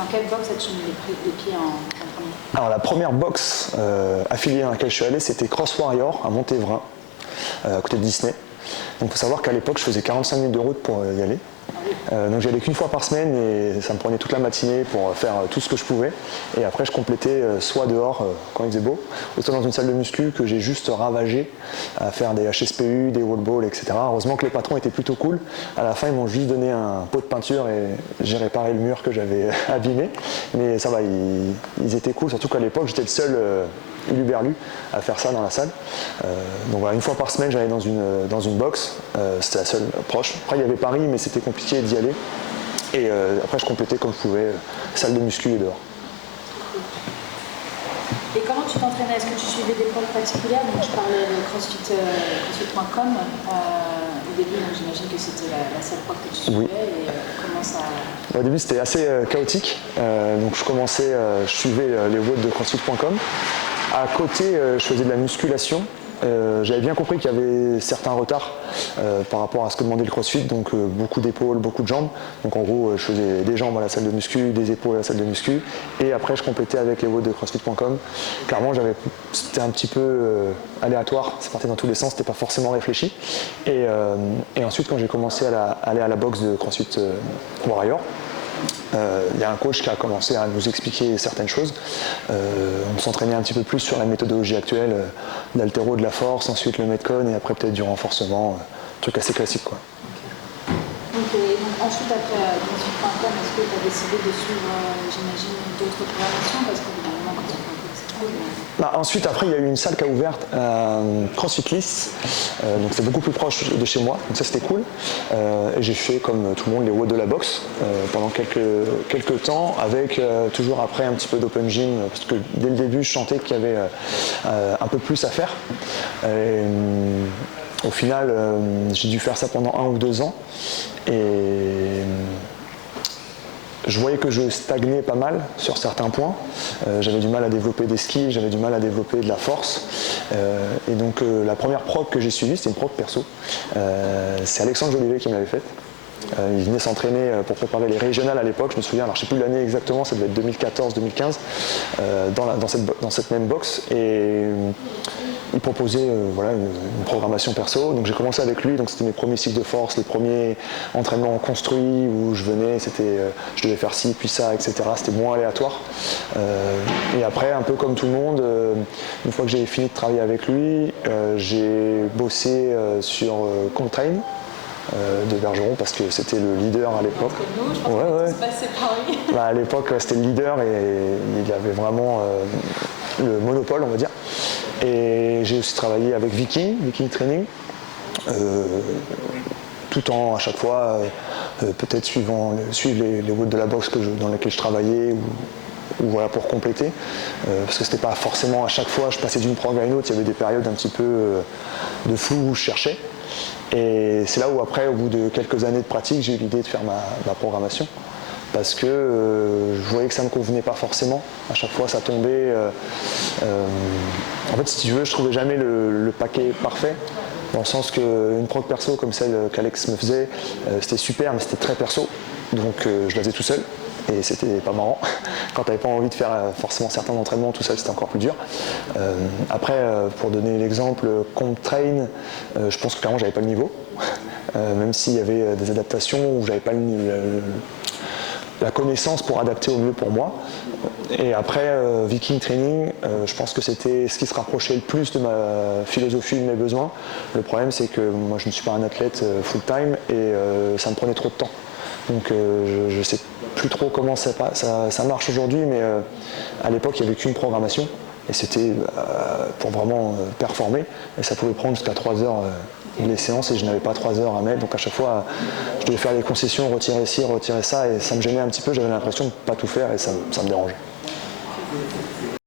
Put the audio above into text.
Dans quelle box as-tu mis les pieds en premier? Alors la première box affiliée à laquelle je suis allé, c'était Cross Warrior à Montévrain, à côté de Disney. Donc il faut savoir qu'à l'époque, je faisais 45 minutes de route pour y aller. Donc j'y allais qu'une fois par semaine et ça me prenait toute la matinée pour faire tout ce que je pouvais. Et après je complétais soit dehors quand il faisait beau, ou soit dans une salle de muscu que j'ai juste ravagé à faire des HSPU, des wall balls, etc. Heureusement que les patrons étaient plutôt cool. À la fin ils m'ont juste donné un pot de peinture et j'ai réparé le mur que j'avais abîmé. Mais ça va, ils étaient cool, surtout qu'à l'époque j'étais le seul Uluberlu à faire ça dans la salle. Donc voilà, une fois par semaine j'allais dans une box, c'était la seule proche. Après il y avait Paris mais c'était compliqué d'y aller. Et après je complétais comme je pouvais, salle de muscu et dehors. Et comment tu t'entraînais? Est-ce que tu suivais des profs particulières? Donc tu parlais de crossfit.com au début, donc j'imagine que c'était la seule prof que tu suivais. Oui. Et comment ça... Au début c'était assez chaotique, donc je suivais les WOD de crossfit.com. À côté, je faisais de la musculation. J'avais bien compris qu'il y avait certains retards par rapport à ce que demandait le crossfit, donc beaucoup d'épaules, beaucoup de jambes. Donc en gros, je faisais des jambes à la salle de muscu, des épaules à la salle de muscu, et après je complétais avec les WOD de crossfit.com. Clairement, c'était un petit peu aléatoire, ça partait dans tous les sens, c'était pas forcément réfléchi. Et ensuite, quand j'ai commencé à aller à la boxe de CrossFit Warrior, il y a un coach qui a commencé à nous expliquer certaines choses. On s'entraînait un petit peu plus sur la méthodologie actuelle, l'haltéro, de la force, ensuite le metcon et après peut-être du renforcement, truc assez classique quoi. Donc ensuite après CrossFit.com, est-ce que tu as décidé de suivre, j'imagine, d'autres programmations parce qu'évidemment quand tu fais un peu c'est trop. Ensuite, après, il y a eu une salle qui a ouvert CrossFitList, donc c'est beaucoup plus proche de chez moi, donc ça c'était cool. Et j'ai fait comme tout le monde les WOD de la boxe pendant quelques temps, avec toujours après un petit peu d'open gym, parce que dès le début je sentais qu'il y avait un peu plus à faire. Au final, j'ai dû faire ça pendant 1 ou 2 ans. Et je voyais que je stagnais pas mal sur certains points. J'avais du mal à développer des skills, j'avais du mal à développer de la force. Et donc la première prog que j'ai suivie, c'était une prog perso. C'est Alexandre Jolivet qui me l'avait faite. Il venait s'entraîner pour préparer les régionales à l'époque, je me souviens, alors je ne sais plus l'année exactement, ça devait être 2014-2015, dans cette même box. Et il proposait voilà, une programmation perso, donc j'ai commencé avec lui, donc c'était mes premiers cycles de force, les premiers entraînements construits où je venais, je devais faire ci, puis ça, etc. C'était moins aléatoire. Et après, un peu comme tout le monde, une fois que j'ai fini de travailler avec lui, j'ai bossé sur Comtrain de Bergeron parce que c'était le leader à l'époque. À l'époque, c'était le leader et il avait vraiment le monopole, on va dire. Et j'ai aussi travaillé avec Viking Training, tout en à chaque fois peut-être suivre les WOD de la boxe dans lesquels je travaillais ou voilà, pour compléter, parce que c'était pas forcément à chaque fois je passais d'une prog à une autre, il y avait des périodes un petit peu de flou où je cherchais. Et c'est là où après, au bout de quelques années de pratique, j'ai eu l'idée de faire ma programmation. Parce que je voyais que ça ne me convenait pas forcément. À chaque fois, ça tombait. En fait, si tu veux, je trouvais jamais le paquet parfait. Dans le sens qu'une prog perso comme celle qu'Alex me faisait, c'était super, mais c'était très perso. Donc je la faisais tout seul. Et c'était pas marrant. Quand tu n'avais pas envie de faire forcément certains entraînements tout seul, c'était encore plus dur. Après, pour donner l'exemple, Comtrain, je pense que clairement j'avais pas le niveau. Même s'il y avait des adaptations où j'avais pas la connaissance pour adapter au mieux pour moi. Et après, Viking Training, je pense que c'était ce qui se rapprochait le plus de ma philosophie, de mes besoins. Le problème, c'est que moi, je ne suis pas un athlète full-time et ça me prenait trop de temps. Donc je ne sais plus trop comment ça marche aujourd'hui, mais à l'époque, il n'y avait qu'une programmation. Et c'était pour vraiment performer. Et ça pouvait prendre jusqu'à 3 heures les séances et je n'avais pas 3 heures à mettre. Donc à chaque fois, je devais faire des concessions, retirer ci, retirer ça. Et ça me gênait un petit peu. J'avais l'impression de ne pas tout faire et ça me dérangeait.